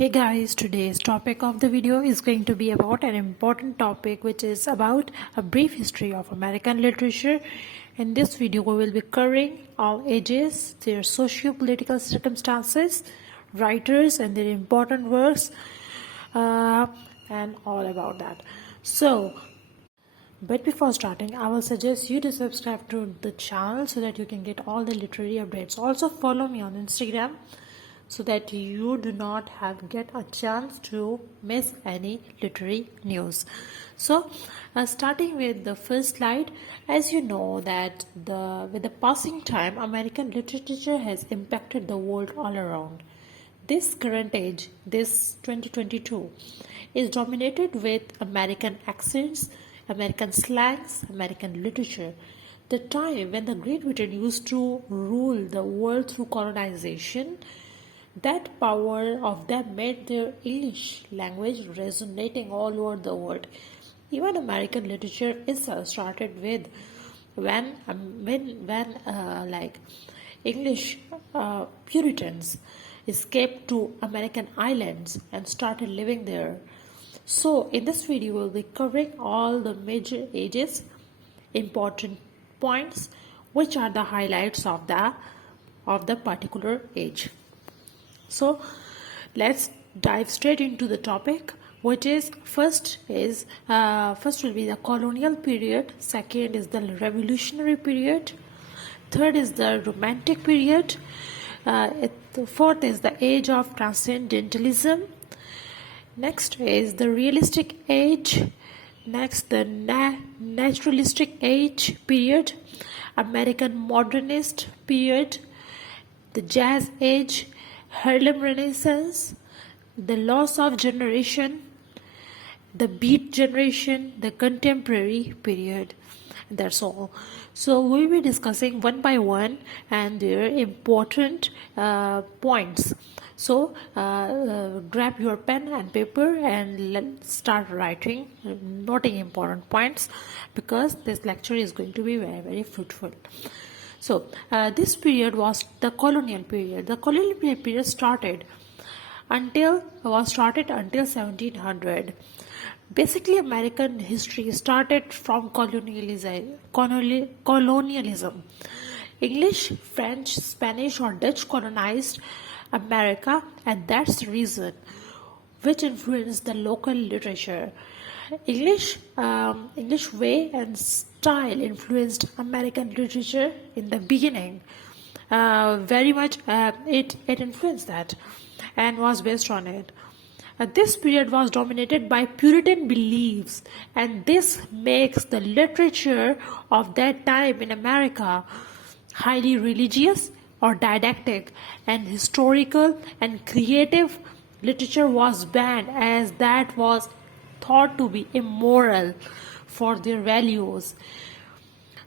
Hey guys, today's topic of the video is going to be about an important topic, which is about a brief history of American literature. In this video we will be covering all ages, their socio-political circumstances, writers and their important works, and all about that. But before starting, I will suggest you to subscribe to the channel so that you can get all the literary updates. Also follow me on Instagram so that you do not get a chance to miss any literary news. Starting with the first slide, as you know that with the passing time, American literature has impacted the world all around. This current age, this 2022, is dominated with American accents, American slangs, American literature. The time when the Great Britain used to rule the world through colonization, that power of them made their English language resonating all over the world. Even American literature itself started with when English Puritans escaped to American islands and started living there. So in this video we'll be covering all the major ages, important points, which are the highlights of the particular age. So let's dive straight into the topic, which is first will be the colonial period, second is the revolutionary period, third is the romantic period, fourth is the age of transcendentalism, next is the realistic age, next the naturalistic age period, American modernist period, the jazz age, Harlem Renaissance, the loss of generation, the beat generation, the contemporary period. That's all. So we'll be discussing one by one and their important points. So grab your pen and paper and let's start writing, noting important points, because this lecture is going to be very, very fruitful. So this period was the colonial period. The colonial period started until 1700. Basically, American history started from colonialism. English, French, Spanish or Dutch colonized America, and that's the reason which influenced the local literature. English way and style influenced American literature in the beginning. Very much it influenced that and was based on it. This period was dominated by Puritan beliefs, and this makes the literature of that time in America highly religious or didactic, and historical and creative literature was banned as that was thought to be immoral for their values.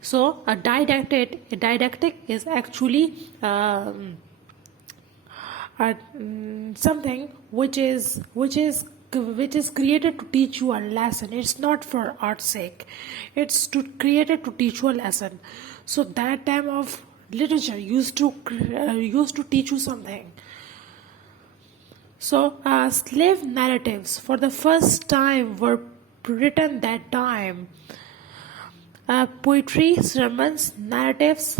So a didactic is actually something which is created to teach you a lesson. It's not for art's sake. It's created to teach you a lesson. So that time of literature used to teach you something. So slave narratives for the first time were written that time. Poetry, sermons, narratives,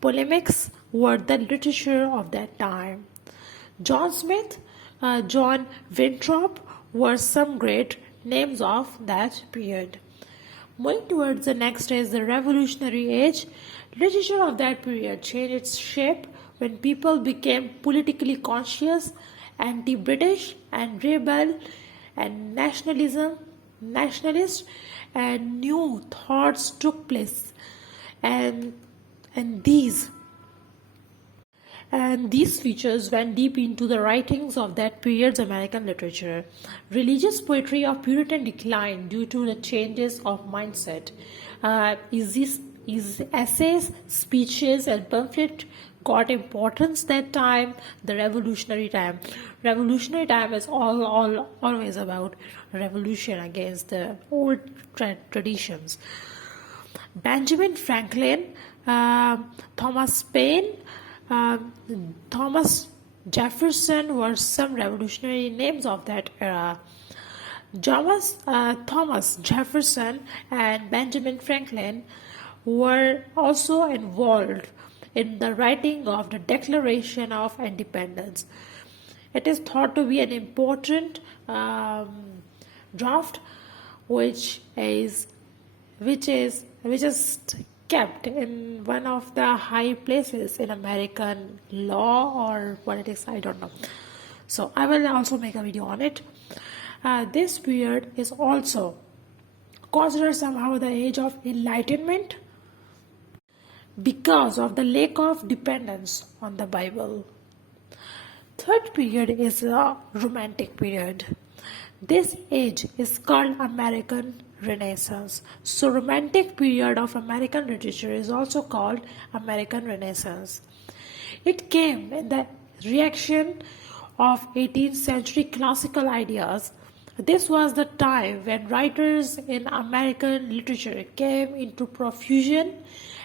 polemics were the literature of that time. John Smith, John Winthrop were some great names of that period. Moving towards the next is the Revolutionary Age. Literature of that period changed its shape when people became politically conscious, anti-British and rebel and nationalist, and new thoughts took place, and these features went deep into the writings of that period's American literature. Religious poetry of Puritan declined due to the changes of mindset. Essays, speeches, and pamphlet got importance that time. The revolutionary time is always about revolution against the old traditions. Benjamin Franklin, Thomas Paine, Thomas Jefferson were some revolutionary names of that era. Thomas Jefferson and Benjamin Franklin were also involved in the writing of the Declaration of Independence. It is thought to be an important draft, which is kept in one of the high places in American law or politics. I don't know. So I will also make a video on it. This period is also considered somehow the age of enlightenment because of the lack of dependence on the Bible. Third period is the Romantic period. This age is called American Renaissance. So Romantic period of American literature is also called American Renaissance. It came in the reaction of 18th century classical ideas. This was the time when writers in American literature came into profusion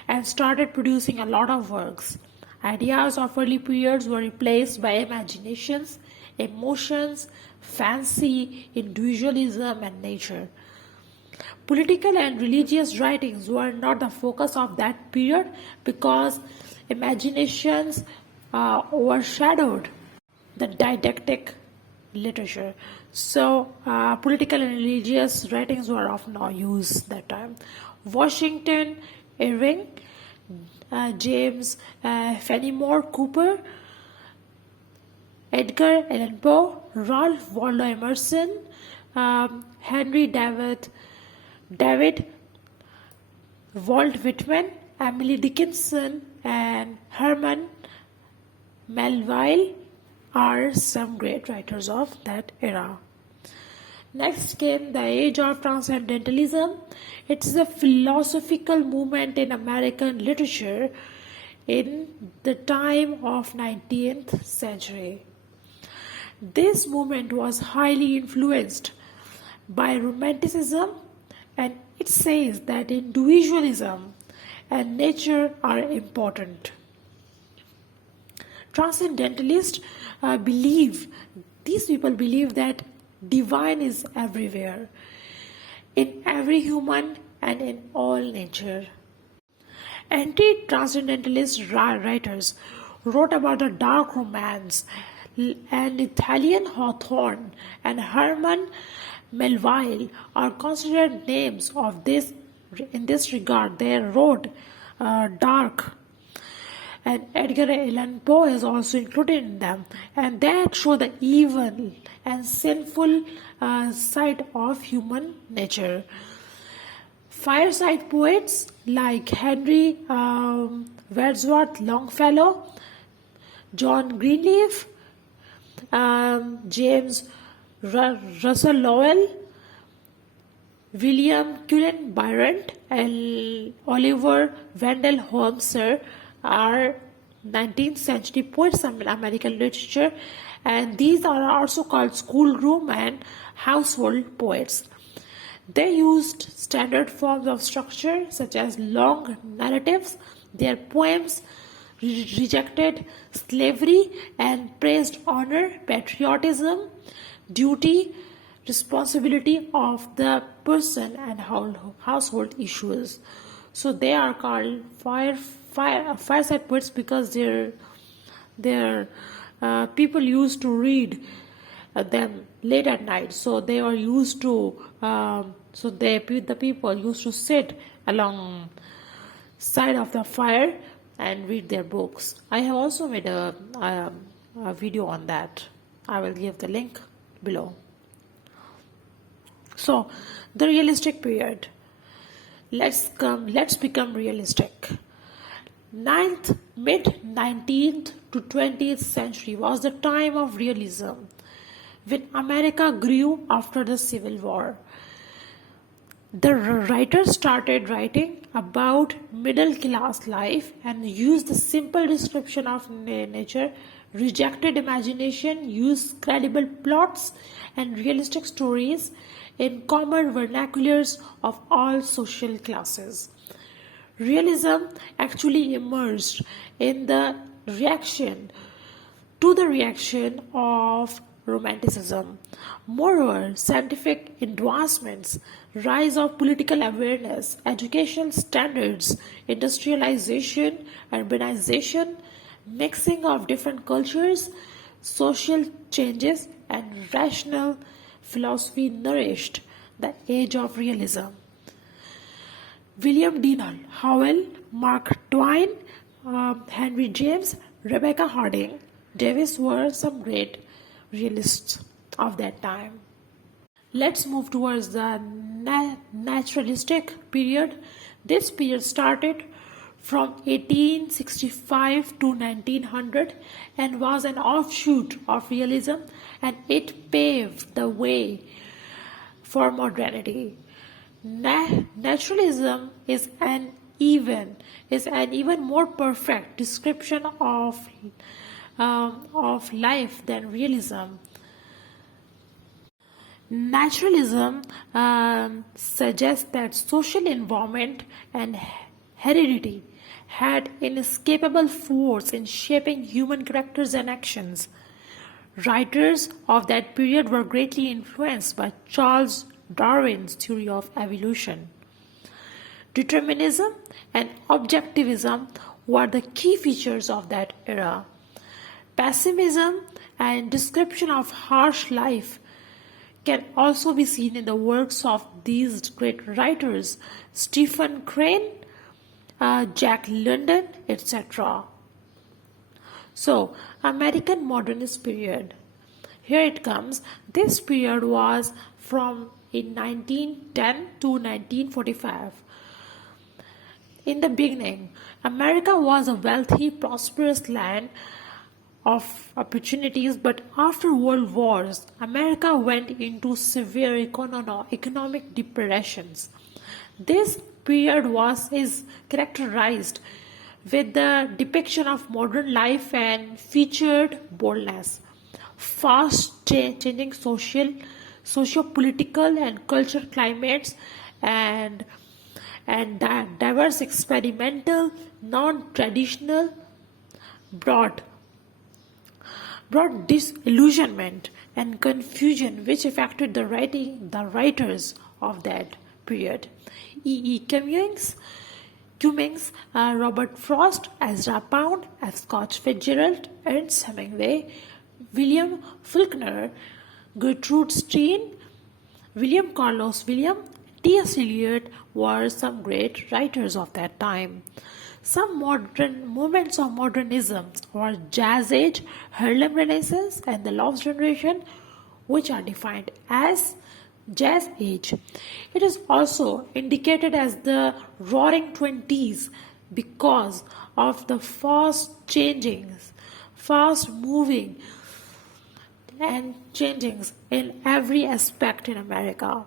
and started producing a lot of works. Ideas of early periods were replaced by imaginations, emotions, fancy, individualism, and nature. Political and religious writings were not the focus of that period because imaginations overshadowed the didactic literature. So political and religious writings were of no use that time. Washington Irving, James Fenimore Cooper, Edgar Allan Poe, Ralph Waldo Emerson, Henry David, Walt Whitman, Emily Dickinson, and Herman Melville are some great writers of that era. Next came the age of Transcendentalism. It is a philosophical movement in American literature in the time of 19th century. This movement was highly influenced by Romanticism, and it says that individualism and nature are important. Transcendentalists these people believe that divine is everywhere, in every human and in all nature. Anti-transcendentalist writers wrote about the dark romance, and Italian Hawthorne and Herman Melville are considered names of this. In this regard, they wrote dark, and Edgar Allan Poe is also included in them, and that show the evil and sinful side of human nature. Fireside poets like Henry Wadsworth Longfellow, John Greenleaf, James Russell Lowell, William Cullen Bryant, and Oliver Wendell Holmes are 19th century poets in American literature, and these are also called schoolroom and household poets. They used standard forms of structure such as long narratives. Their poems rejected slavery and praised honor, patriotism, duty, responsibility of the person, and household issues. So they are called fireside poets because their people used to read them late at night. So they were used to the people used to sit along side of the fire and read their books. I have also made a video on that. I will give the link below. So the realistic period. Let's become realistic. Mid-19th to 20th century was the time of realism, when America grew after the Civil War. The writers started writing about middle-class life and used the simple description of nature, rejected imagination, used credible plots and realistic stories in common vernaculars of all social classes. Realism actually emerged in the reaction to the reaction of Romanticism. Moreover, scientific advancements, rise of political awareness, educational standards, industrialization, urbanization, mixing of different cultures, social changes, and rational philosophy nourished the age of realism. William Dean Howell, Mark Twain, Henry James, Rebecca Harding Davis were some great realists of that time. Let's move towards the naturalistic period. This period started from 1865 to 1900 and was an offshoot of realism, and it paved the way for modernity. Naturalism is an even more perfect description of life than realism. Naturalism suggests that social environment and heredity had inescapable force in shaping human characters and actions. Writers of that period were greatly influenced by Charles Darwin's theory of evolution. Determinism and objectivism were the key features of that era. Pessimism and description of harsh life can also be seen in the works of these great writers, Stephen Crane, Jack London, etc. So, American Modernist period. Here it comes. This period was from in 1910 to 1945. In the beginning, America was a wealthy, prosperous land of opportunities, but after World Wars, America went into severe economic depressions. This period is characterized with the depiction of modern life and featured boldness, fast changing socio-political and cultural climates, and diverse experimental, non-traditional, broad disillusionment and confusion which affected the writers of that period. E. Cummings, Robert Frost, Ezra Pound, F. Scott Fitzgerald, Ernest Hemingway, William Faulkner, Gertrude Stein, William Carlos Williams, T.S. Eliot were some great writers of that time. Some modern movements of modernism were Jazz Age, Harlem Renaissance, and the Lost Generation, which are defined as Jazz Age. It is also indicated as the Roaring Twenties because of the fast moving and changings in every aspect in America.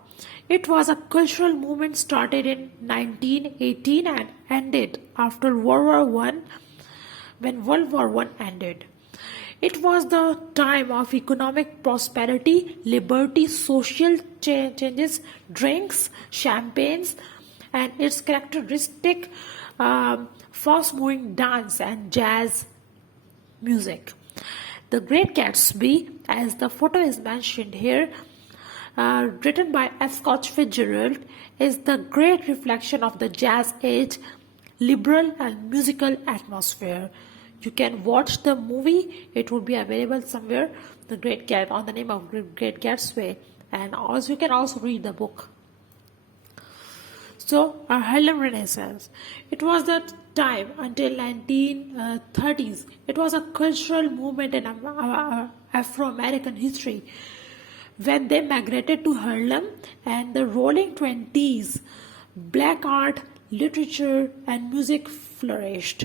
It was a cultural movement started in 1918 and ended after World War I, when World War I ended. It was the time of economic prosperity, liberty, social changes, drinks, champagnes, and its characteristic fast-moving dance and jazz music. The Great Gatsby, as the photo is mentioned here, written by F. Scott Fitzgerald, is the great reflection of the Jazz Age liberal and musical atmosphere. You can watch the movie; it will be available somewhere. On the name of Great Gatsby, and also you can also read the book. So, Harlem Renaissance. It was the time until 1930s. It was a cultural movement in Afro-American history when they migrated to Harlem, and the Roaring Twenties. Black art, literature, and music flourished.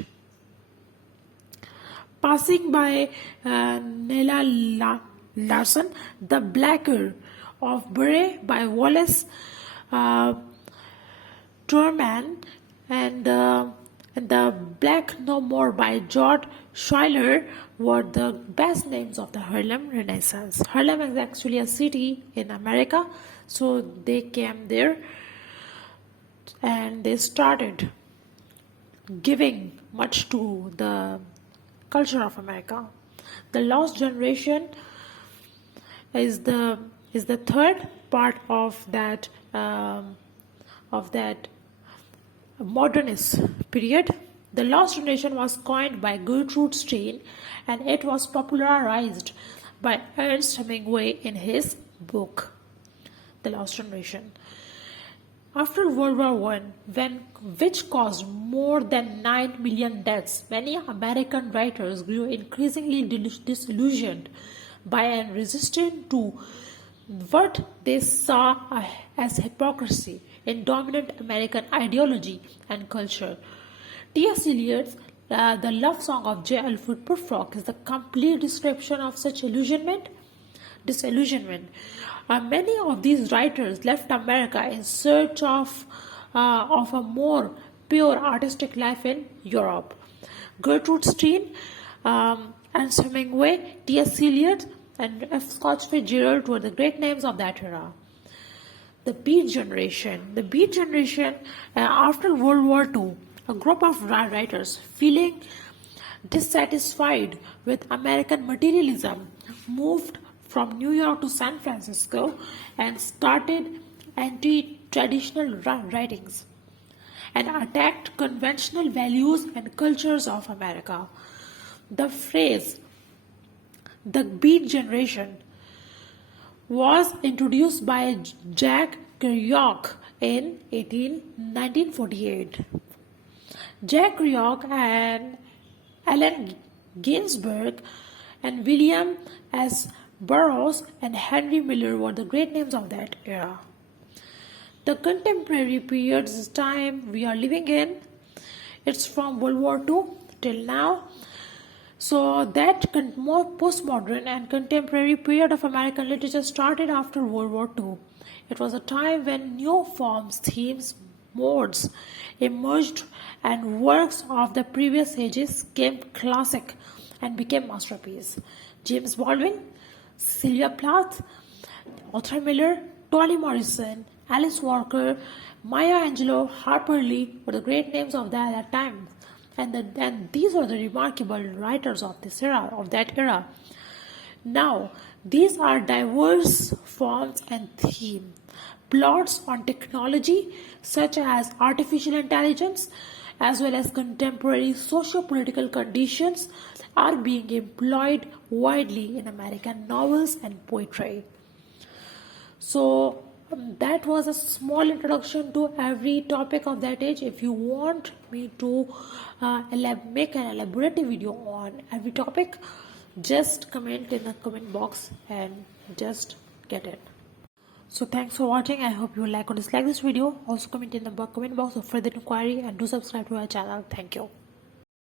Passing by Nella Larson, The Blacker of Bure by Wallace Turman, and The Black No More by George Schuyler were the best names of the Harlem Renaissance. Harlem is actually a city in America, so they came there and they started giving much to the culture of America. The Lost Generation is the third part of that modernist period. The Lost Generation was coined by Gertrude Stein, and it was popularized by Ernest Hemingway in his book The Lost Generation. After World War I, which caused more than 9 million deaths, many American writers grew increasingly disillusioned by and resistant to what they saw as hypocrisy in dominant American ideology and culture. T.S. Eliot's The Love Song of J. Alfred PRUFROCK is the complete description of such disillusionment. Many of these writers left America in search of a more pure artistic life in Europe. Gertrude Stein, Ernest Hemingway, T.S. Eliot, and F. Scott Fitzgerald were the great names of that era. The Beat Generation. The Beat Generation, after World War II, a group of writers feeling dissatisfied with American materialism moved from New York to San Francisco and started anti-traditional writings and attacked conventional values and cultures of America. The phrase, the Beat Generation, was introduced by Jack Kerouac in 1948. Jack Kerouac and Allen Ginsberg and William S. Burroughs and Henry Miller were the great names of that era. The contemporary period is the time we are living in. It's from World War II till now. So that more postmodern and contemporary period of American literature started after World War II. It was a time when new forms, themes, modes emerged and works of the previous ages came classic and became masterpieces. James Baldwin, Sylvia Plath, Arthur Miller, Toni Morrison, Alice Walker, Maya Angelou, Harper Lee were the great names of that time. And these are the remarkable writers of this era, of that era. Now, these are diverse forms and themes. Plots on technology such as artificial intelligence as well as contemporary socio-political conditions are being employed widely in American novels and poetry. So that was a small introduction to every topic of that age. If you want me to make an elaborate video on every topic, just comment in the comment box and just get it. So thanks for watching. I hope you like or dislike this video. Also comment in the comment box of further inquiry and do subscribe to our channel. Thank you.